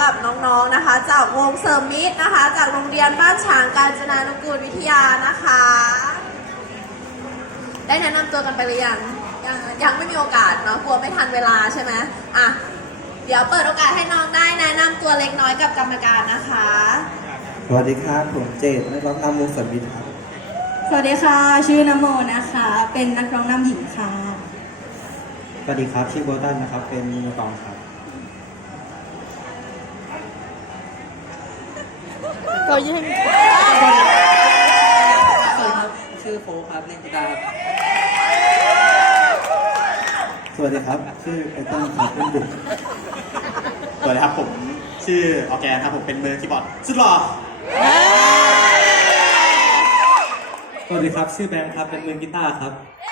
กับน้องๆนะคะจากวงเสริมมิตรนะคะจากโรงเรียนบ้านฉางกาญจนานุกูลวิทยานะคะได้แนะนำตัวกันไปหรือยังยังไม่มีโอกาสเนาะกลัวไม่ทันเวลาใช่ไหมอ่ะเดี๋ยวเปิดโอกาสให้น้องได้แนะนำตัวเล็กน้อยกับกรรมการนะคะสวัสดีครับผมเจตนักร้องนำวงเสริมมิตรครับสวัสดีค่ะชื่อนโมนะคะเป็นนักร้องนำหญิงค่ะสวัสดีครับชื่อโบตันนะครับเป็นมือกลองครับก็ยิ่งสวัสดีครับชื่อโฟครับเล่นกีตาร์สวัสดีครับชื่อไอต้นครับเล่นดุสวัสดีครับผมชื่อออร์แกนครับผมเป็นมือคีย์บอร์ดสุดหล่อสวัสดีครับชื่อแบงค์ครับเป็นมือกีตาร์ครับ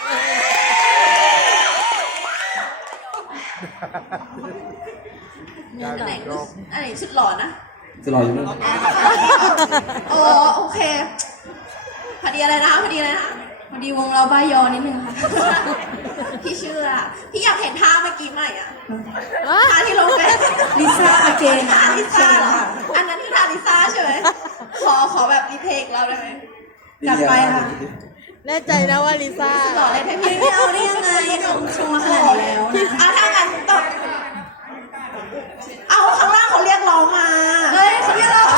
อันไหนชุดหล่อนะจะรออยู่นั่นโอเคพอดีอะไรนะพอดีวงเราบ้ายอนิดนึงค่ะพี่เชื่อพี่อยากเห็นท่าเมื่อกี้ใหม่อ่ะท่าที่ลงไปลิซ่าอาเกนท่าลิซ่าเหรออันนั้นคือท่าลิซ่าใช่ไหมขอแบบรีเพคเราได้ไหมจัดไปค่ะแน่ใจนะว่าลิซ่าหล่อเลยให้พี่ไม่เอาได้ยังไงชงมาขนาดนี้แล้วถ้างั้นตบเอาข้างล่างเขาเรียกร้องมาเฮ้ยเขาเรียกร้อง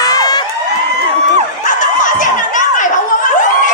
ต้องขอเสียงดังๆหน่อยเพราะว่าไม่ได้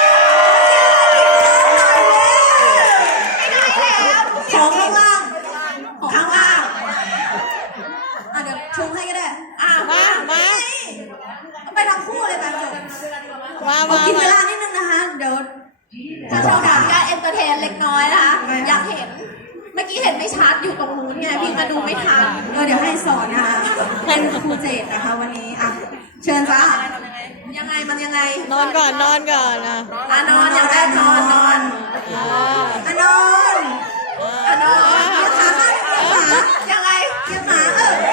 แล้วของข้างล่างข้างล่างเดี๋ยวชงให้ก็ได้มาไปทั้งคู่เลยแบบจบมากินเวลานิดนึงนะคะเดี๋ยวจะโชว์การเอนเตอร์เทนเล็กน้อยนะคะอยากเห็นเมื่อกี้เห็นไม่ชัดอยู่ตรงนู้นไงพี่มาดูไม่ทันเดี๋ยวให้สอนนะคะเป็นครูเจตนะคะวันนี้เชิญจ้ายังไงมันยังไงนอนก่อนนอนอย่างแรกนอนนอนยังไงยังหมา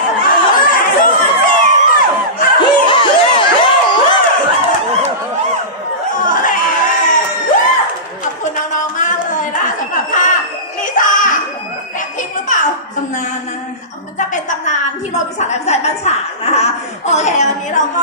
ขอบคุณน้องๆมากเลยนะสำหรับท่าลิซ่าแบ็คพิงค์หรือเปล่าตำนานนะมันจะเป็นตำนานที่โรบินสันแอนด์แฟนบ้านฉางนะคะโอเควันนี้เราก็